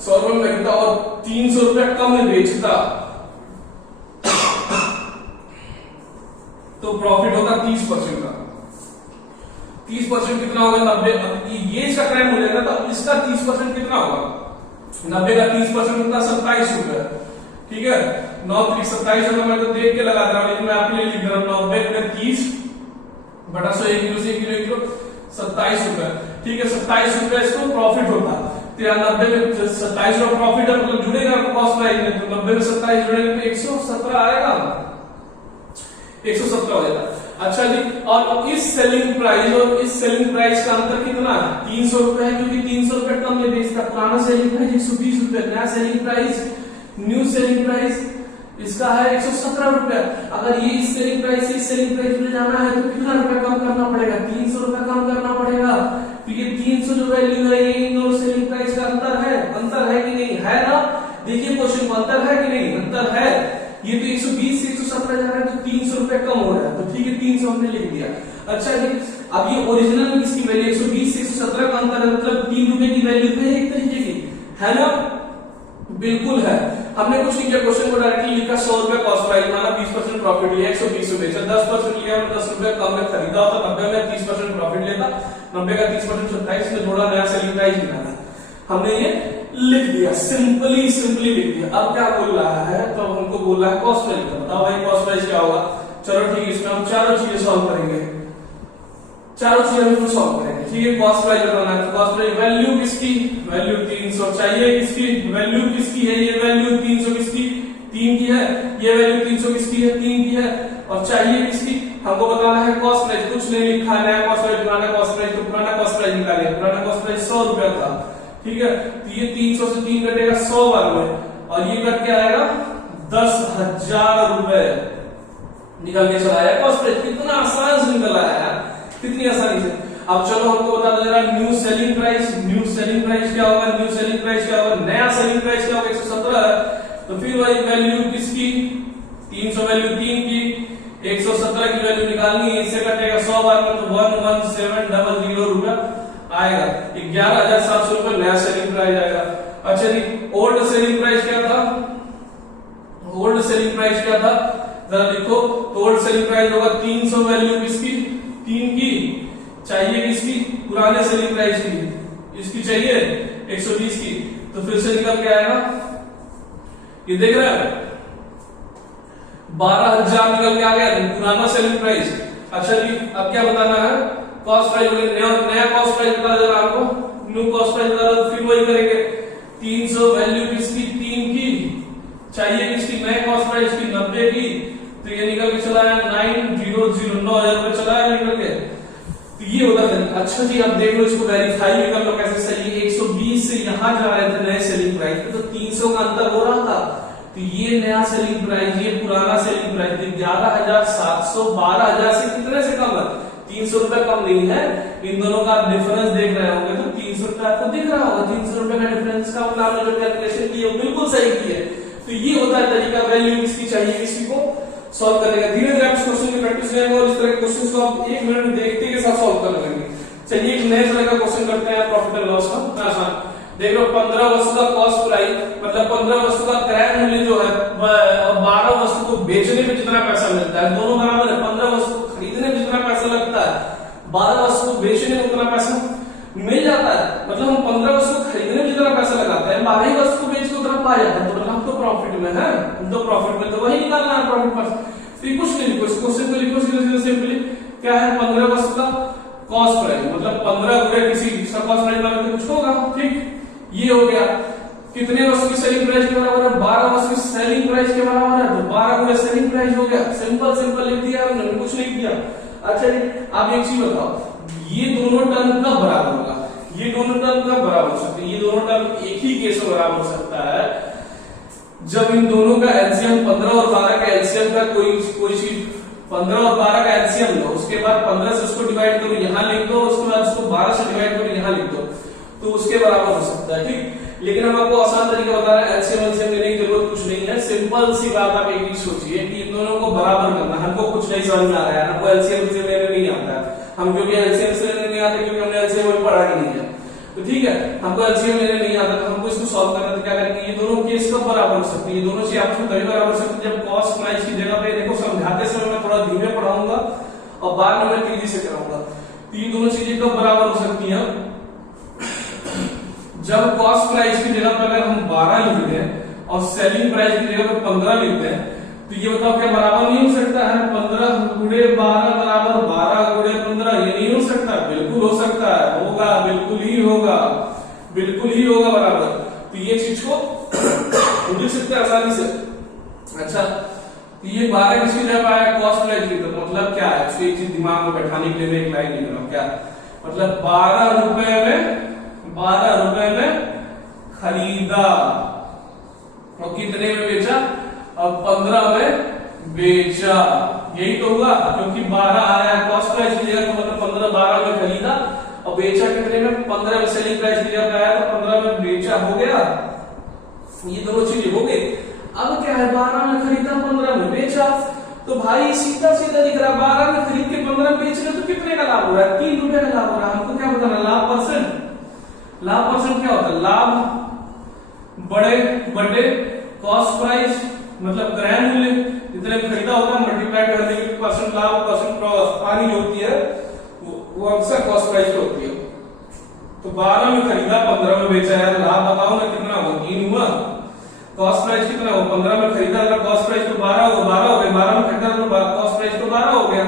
100 रुपए में खरीदता और 300 रुपया कम में बेचता तो प्रॉफिट होगा 30% का। 30% कितना होगा, 90। ये इसका क्राइम हो जाएगा, तो इसका 30% कितना होगा, 90 का 30% होता 27 रुपए। ठीक है, 9 3 27 रुपए, मैं तो देख के लगा रहा हूं, लेकिन मैं आपके लिए लिख रहा हूं 90 गुणे 30 बटा 100, 1 किलो से 1 किलो 1 किलो 27 रुपए। ठीक है, 27 रुपए इसको प्रॉफिट होता। 93 में 27 रुपए प्रॉफिट है, मतलब जुड़ेगा कॉस्ट प्राइस में, तो 90 में 27 जुड़ेंगे तो 117 आएगा, 117 हो जाता। अच्छा जी, और इस सेलिंग प्राइस और इस सेलिंग प्राइस का अंतर कितना है, 300 रुपए है, क्योंकि 300 रुपए कम में बेचता। पुराना सेलिंग प्राइस 120 रुपए, नया selling price, new selling price इसका है 117 रुपए। अगर ये इस सेलिंग प्राइस से इस सेलिंग प्राइस में जाना है तो कितना रुपए कम करना पड़ेगा, 300 रुपए कम करना पड़ेगा। तो ये 300 जो वैल्यू है, ये इन दोनों सेलिंग प्राइस का अंतर है कि नहीं, है ना। देखिए क्वेश्चन में अंतर है कि नहीं, अंतर है। ये तो 120 से 117 जा रहा है, तो 300 रुपए कम हो रहा है, तो ठीक है 300 हमने लिख दिया। अच्छा जी, अब ये ओरिजिनल में किसकी वैल्यू, 120 से 117 का अंतर है, मतलब 3 रुपए की वैल्यू है एक तरीके की, है ना, बिल्कुल है। हमने कुछ नहीं किया, क्वेश्चन को डायरेक्टली लिखा, 100 रुपए कॉस्ट प्राइस, माना 20% प्रॉफिट लिया, 120 रुपए, 10% लिया, 10 रुपए कम में खरीदा होता, 90 में 30% प्रॉफिट लेता, 90 का 30% 27 में जोड़ा, नया सेलिंग प्राइस निकाला, हमने ये लिख दिया, सिंपली लिख दिया। अब क्या बोल रहा है, तो हमको बोल रहा है कॉस्ट प्राइस, बताओ भाई कॉस्ट प्राइस क्या होगा। चलो ठीक है, इसमें हम चारों चीजें सॉल्व करेंगे, चारों चीजें हम सॉल्व करेंगे। ठीक है, कॉस्ट प्राइस बताना है, तो कॉस्ट प्राइस वैल्यू किसकी, वैल्यू 300 चाहिए, किसकी वैल्यू किसकी है, ये वैल्यू 300 किसकी, 3 की है, ये वैल्यू 300 किसकी है, 3 की है, और चाहिए किसकी, हमको बताना है कॉस्ट प्राइस। कुछ नहीं लिखा है, नया कॉस्ट प्राइस, पुराना कॉस्ट प्राइस, तो पुराना कॉस्ट प्राइस निकालिए, पुराना कॉस्ट प्राइस 100 रुपया था। ठीक है, तो ये 300 से 3 कटेगा 100 बार में, और ये कट के आएगा 10,000 रुपए निकल के चला आया कॉस्ट प्राइस। कितना आसान से निकल आया यार, कितनी आसानी से। अब चलो हमको बता दो जरा new selling price, new selling price क्या होगा, न्यू सेलिंग प्राइस क्या होगा, नया सेलिंग प्राइस क्या होगा, 117 है, तो फिर वही वैल्यू किसकी, 300 वैल्यू 3 की, 117 की वैल्यू निकालनी है, इससे कटेगा 100 बार में, तो 11700 रुपया आएगा, 11,700 रुपए नया सेलिंग प्राइस आएगा। अच्छा जी, ओल्ड सेलिंग प्राइस क्या था, ओल्ड सेलिंग प्राइस क्या था, जरा लिखो, तो ओल्ड सेलिंग प्राइस होगा 300 वैल्यू किसकी, 3 की, चाहिए किसकी, पुराने सेलिंग प्राइस की, इसकी चाहिए 120 की, तो फिर से निकल के आएगा, ये देख रहे हैं 12,000 निकल के आ गया पुराना सेलिंग प्राइस। अच्छा जी, अब क्या बताना है, कॉस्ट प्राइस, नया कॉस्ट प्राइस बता दे रहा आपको, न्यू कॉस्ट प्राइस बता दो, फिर वही करेंगे, 300 वैल्यू किसकी, 3 की, चाहिए किसकी, नए कॉस्ट प्राइस की 90 की, तो ये निकल के चला है 9,009,000 रुपए चला है निकल के, तो ये होता है। अच्छा जी, अब देख लो, इसको वेरीफाई भी कर लो कैसे सही है। 120 से यहां जा रहे थे नए सेलिंग प्राइस पे, तो 300 का अंतर हो रहा था, तो ये नया सेलिंग प्राइस, ये पुराना सेलिंग प्राइस, 11,700 12,000 से कितने से कम है, 300 रुपए कम नहीं है। इन दोनों का डिफरेंस देख रहे होंगे, तो 300 रुपए आपको दिख रहा होगा, 300 रुपए का डिफरेंस का मतलब आपने जो कैलकुलेशन की है वो बिल्कुल सही की है। तो ये होता है तरीका, वैल्यू किसकी चाहिए किसी को सॉल्व करने का। धीरे धीरे आप क्वेश्चन की प्रैक्टिस करेंगे और इस तरह के क्वेश्चन को आप 1 मिनट में देखते के साथ सॉल्व कर लेंगे। चलिए एक नए तरह का क्वेश्चन करते हैं, प्रॉफिट एंड लॉस का, आसान। देख लो, 15 वस्तु का कॉस्ट प्राइस, मतलब 15 वस्तु का क्रय मूल्य जो है, और 12 वस्तु को बेचने में जितना पैसा मिलता है, दोनों बराबर है। 15 वस्तु को खरीदने में जितना पैसा लगता है, 12 वस्तु को बेचने में उतना पैसा मिल जाता है। मतलब हम 15 वस्तु को खरीदने में जितना पैसा लगाते हैं, 12 वस्तु को बेच के उतना पा जाता है, तो मतलब हम तो प्रॉफिट में है, हम तो प्रॉफिट में, तो वही निकालना है प्रॉफिट पर। फिर कुछ नहीं लिखो, इस क्वेश्चन को लिखो सीधे सिंपली, क्या है, 15 वस्तु का कॉस्ट प्राइस, मतलब 15 गुणे किसी का कॉस्ट प्राइस माने तो कुछ होगा, ठीक, ये हो गया। कितने वस्तु की सेलिंग प्राइस के बराबर है, 12 वस्तु की सेलिंग प्राइस के बराबर है, तो 12 गुणे सेलिंग प्राइस हो गया। सिंपल लिख दिया हमने, कुछ नहीं किया। अच्छा जी, आप एक चीज बताओ, ये दोनों टर्म कब बराबर होगा, ये दोनों टर्म कब बराबर हो सकते हैं, ये दोनों टर्म एक ही केस में बराबर हो सकता है, जब इन दोनों का एलसीएम 15 और 12 का एलसीएम का कोई चीज 15 और 12 का एलसीएम लो, उसके बाद 15 से उसको डिवाइड करो, यहां लिख दो, उसके बाद उसको 12 से डिवाइड करो, यहां लिख दो, तो उसके बराबर हो सकता है, ठीक। लेकिन हम आपको आसान तरीका बता रहे हैं, एलसीएम एलसीएम लेने की जरूरत कुछ नहीं है। सिंपल सी बात आप एक चीज सोचिए कि इन दोनों को बराबर करना, हमको कुछ नहीं समझ में आ रहा है, हमको एलसीएम एलसीएम लेने नहीं आता है। हम क्योंकि एलसीएम से लेने नहीं आते क्योंकि हमने एलसीएम अभी पढ़ा ही नहीं है, तो ठीक है, हमको एलसीएम लेने नहीं आता, तो हमको इसको सॉल्व करना तो क्या करेंगे, ये दोनों केस कब बराबर हो सकती है, ये दोनों चीज आपस में तभी बराबर हो सकती है जब कॉस प्राइस की जगह पे, देखो समझाते समय मैं थोड़ा धीमे पढ़ाऊंगा और बाद में मैं तेजी से कराऊंगा। तो ये दोनों चीजें कब बराबर हो सकती हैं, जब कॉस्ट प्राइस की जगह पर अगर हम 12 लिख दें और सेलिंग प्राइस की जगह पर 15 लिख दें, तो ये बताओ क्या बराबर नहीं हो सकता है, 15 गुणे 12 बराबर 12 गुणे 15, ये नहीं हो सकता, बिल्कुल हो सकता है, होगा, बिल्कुल ही होगा, बिल्कुल ही होगा बराबर। तो ये चीज को लिख सकते हैं आसानी से। अच्छा, तो ये 12 किसकी जगह पर आया, कॉस्ट प्राइस की, तो मतलब क्या है, एक चीज दिमाग में बैठाने के लिए मैं एक लाइन लिख रहा हूं, क्या मतलब 12 रुपए में खरीदा और कितने में बेचा, और 15 में बेचा, यही तो हुआ, क्योंकि 12 आया कॉस्ट प्राइस की जगह, तो मतलब 15 12 में खरीदा और बेचा कितने में, 15 में सेलिंग प्राइस की जगह आया तो 15 में बेचा, हो गया, ये दोनों चीजें हो गई। अब क्या है, 12 में खरीदा 15 में बेचा, तो भाई सीधा सीधा दिख रहा है, 12 में खरीद के 15 में बेच रहे तो कितने का लाभ हो रहा है, 3 रुपए का लाभ हो रहा है। हमको क्या बताना, लाभ परसेंट, लाभ परसेंट क्या होता है, लाभ बड़े कॉस्ट प्राइस मतलब क्रय मूल्य, जितने खरीदा होता है मल्टीप्लाई करने के परसेंट लाभ, परसेंट हानि जो होती है वो अक्सर कॉस्ट प्राइस पे होती है। तो 12 में खरीदा 15 में बेचा, यार लाभ बताओ ना कितना हुआ, 3 हुआ, कॉस्ट प्राइस कितना हुआ, 15 में खरीदा अगर कॉस्ट प्राइस तो 12 हो गया, 12 में खरीदा तो कॉस्ट प्राइस तो 12 हो गया,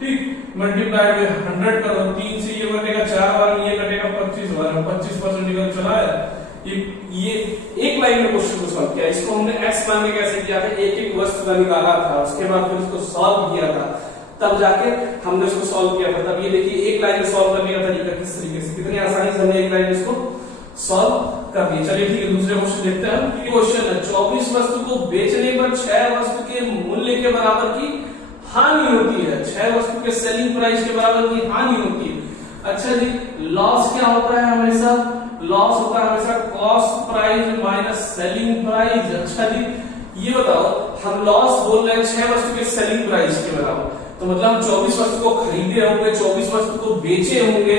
ठीक, मल्टीप्लाइड में 100 करो, 3 से ये कटेगा 4 बार, ये कटेगा 25 बार, 25% निकल चला है। ये एक लाइन में क्वेश्चन को सॉल्व किया, इसको हमने एक्स मान के कैसे किया था, एक एक वस्तु का निकाला था, उसके बाद फिर उसको सॉल्व किया था, तब जाके हमने उसको सॉल्व किया था। तब ये देखिए एक लाइन में सॉल्व करने का तरीका किस तरीके से, कितनी आसानी से हमने एक लाइन में इसको सॉल्व कर दिया। चलिए ठीक है, दूसरे क्वेश्चन देखते हैं। क्वेश्चन है 24 वस्तु को बेचने पर 6 वस्तु के मूल्य के बराबर की हानि होती है, 6 वस्तु के सेलिंग प्राइस के बराबर की हानि होती है। अच्छा जी, लॉस क्या होता है हमेशा, लॉस होता है हमेशा cost price minus selling price. अच्छा जी, ये बताओ हम लॉस बोल रहे हैं 6 वस्तु के सेलिंग प्राइस के बराबर, तो मतलब हम 24 वस्तु को खरीदे होंगे, 24 वस्तु को बेचे होंगे,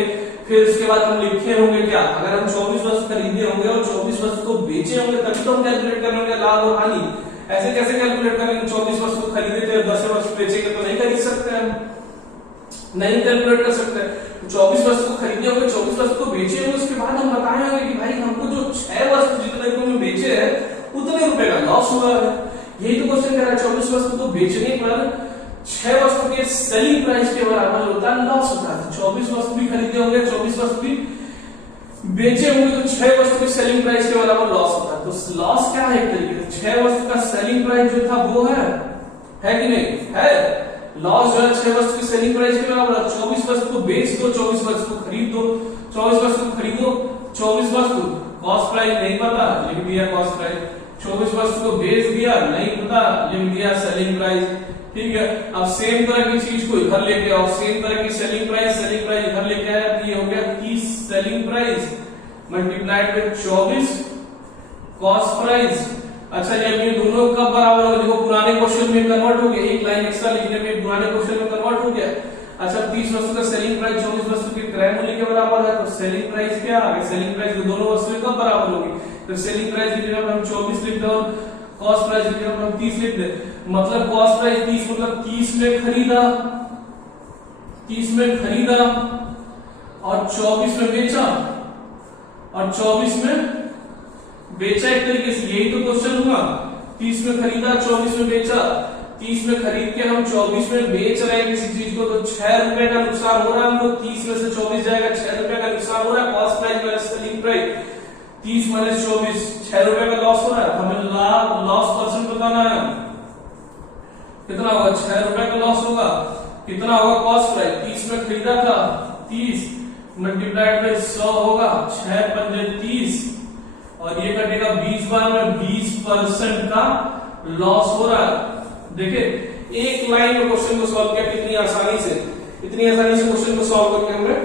फिर उसके बाद हम लिखे होंगे क्या, अगर हम 24 वस्तु खरीदे होंगे और 24 वस्तु को बेचे होंगे तभी तो हम कैलकुलेट करेंगे लाभ और हानि। ऐसे कैसे कैलकुलेट करेंगे, 24 वस्तु खरीदे थे 10 वस्तु बेचेंगे तो नहीं खरीद सकते, हम नहीं कैलकुलेट कर सकते। 24 वस्तु को खरीदे होंगे, 24 वस्तु को बेचे होंगे, उसके बाद हम बताए होंगे कि भाई हमको जो 6 वस्तु जितने को में बेचे हैं उतने रुपए का लॉस हुआ है। यही तो क्वेश्चन कह रहा है, 24 वस्तु को बेचने पर 6 वस्तु के सेलिंग प्राइस के बराबर होता है, लॉस होता है। 24 वस्तु भी खरीदे होंगे, 24 वस्तु भी बेचे होंगे, तो 6 वस्तु के सेलिंग प्राइस के बराबर लॉस होता है। तो लॉस क्या है, एक तरीके से 6 वस्तु का सेलिंग प्राइस जो था वो है कि नहीं है, लॉस जो है 6 वस्तु की सेलिंग प्राइस के बराबर। 24 वस्तु को बेच दो, 24 वस्तु को खरीद दो, 24 वस्तु को खरीदो, 24 वस्तु कॉस्ट प्राइस नहीं पता लिख दिया कॉस्ट प्राइस, 24 वस्तु को बेच दिया नहीं पता लिख दिया सेलिंग प्राइस, ठीक है। अब सेम तरह की चीज को इधर लेके आओ, सेम तरह की सेलिंग प्राइस इधर लेके आया तो ये हो गया 30 selling price multiplied with 24 cost price. अच्छा ये दोनों कब बराबर होगा, देखो पुराने क्वेश्चन में कन्वर्ट हो गया, एक लाइन एक्स्ट्रा लिखने में पुराने क्वेश्चन में कन्वर्ट हो गया। अच्छा 30 वस्तु का सेलिंग प्राइस 24 वस्तु के क्रय मूल्य के बराबर है, तो सेलिंग प्राइस क्या आ गया, सेलिंग प्राइस दोनों वस्तुएं कब बराबर होगी, तो सेलिंग प्राइस की जगह हम 24 लिख दो, कॉस्ट प्राइस की जगह हम 30 लिख दे, मतलब कॉस्ट प्राइस 30 मतलब 30 में खरीदा, 30 में खरीदा और 24 में बेचा, और 24 में बेचा। एक तरीके से यही तो क्वेश्चन हुआ, 30 में खरीदा 24 में बेचा, 30 में खरीद के हम 24 में बेच रहे हैं किसी चीज को, तो 6 रुपए का नुकसान हो रहा है हमको, 30 में से 24 जाएगा, 6 रुपए का नुकसान हो रहा है, cost price minus selling price, 30 minus 24 6 रुपए का लॉस हो रहा है। हमें लॉस परसेंट बताना है, कितना होगा, 6 रुपए का लॉस होगा, कितना होगा कॉस्ट प्राइस, 30 में खरीदा था 30 मल्टीप्लाइड बाय 100 होगा, 6 पंजे 30 और ये कटेगा 20 बार में, 20% का लॉस हो रहा है। देखिए एक लाइन में क्वेश्चन को सॉल्व किया, कितनी आसानी से क्वेश्चन को सॉल्व करके हमने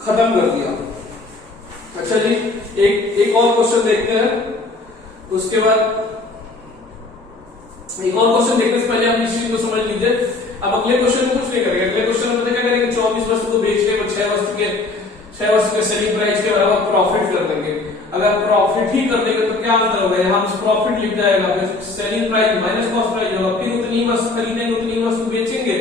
खत्म कर दिया। अच्छा जी, एक और क्वेश्चन देखते हैं, उसके बाद एक और क्वेश्चन देखने से पहले आप इस चीज को समझ लीजिए। अब अगले क्वेश्चन में कुछ नहीं करेंगे, अगले क्वेश्चन में क्या करेंगे, 24 वस्तु को बेच के 6 वस्तु के सेलिंग प्राइस के बराबर प्रॉफिट कर देंगे। अगर प्रॉफिट ही कर देंगे तो क्या आंसर होगा, यहाँ प्रॉफिट लिख जाएगा, फिर selling price minus cost price होगा, फिर उतनी वस्तु खरीदेंगे उतनी वस्तु बेचेंगे,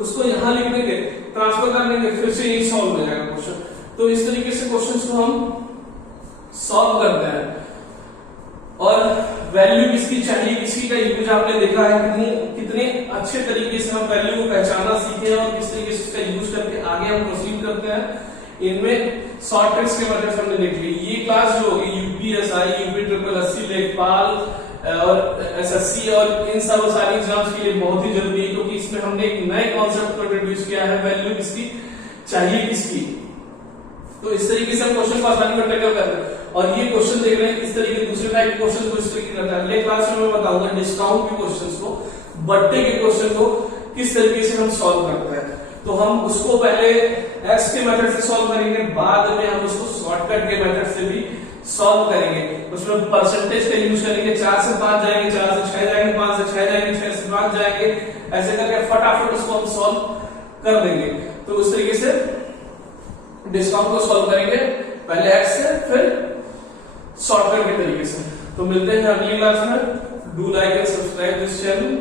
उसको यहाँ लिख देंगे, ट्रांसफर कर देंगे, फिर से यही सॉल्व हो जाएगा क्वेश्चन। तो इस तरीके से क्वेश्चन को हम सॉल्व करते हैं। और वैल्यू किसकी चाहिए, किसकी का यूज आपने देखा है, कितने अच्छे तरीके से हम वैल्यू को पहचानना सीखे हैं और किस तरीके से इसका यूज करके आगे हम प्रोसीड करते हैं। इनमें शॉर्ट ट्रिक्स के मेथड्स हमने देख ली। ये क्लास जो होगी यूपीएसआई, यूपी ट्रिपल एससी, लेखपाल और एसएससी और इन सब सारी एग्जाम्स के लिए बहुत ही जरूरी है, क्योंकि इसमें हमने एक नए कॉन्सेप्ट को इंट्रोड्यूस किया है, वैल्यू किसकी चाहिए किसकी। तो इस तरीके से हम क्वेश्चन को आसानी में टैकल करते हैं। और ये क्वेश्चन देख रहे हैं इस तरीके दूसरे टाइप के क्वेश्चन को इस तरीके करता है। अगले क्लास में मैं बताऊंगा डिस्काउंट के क्वेश्चंस को, बट्टे के क्वेश्चन को किस तरीके से हम सॉल्व करते हैं। तो हम उसको पहले एक्स के मेथड से सॉल्व करेंगे, बाद में हम उसको शॉर्टकट के मेथड से भी सॉल्व करेंगे। उसमें परसेंटेज का यूज करेंगे, 4 से 5 जाएंगे, 4 से 6 जाएंगे, 5 से 6 जाएंगे, 6 से 5 जाएंगे, ऐसे करके फटाफट उसको हम सॉल्व कर देंगे। तो उस तरीके से डिस्काउंट को सॉल्व करेंगे, पहले एक्स से फिर शॉर्टकट के तरीके से। तो मिलते हैं अगली क्लास में। Do like and subscribe this channel.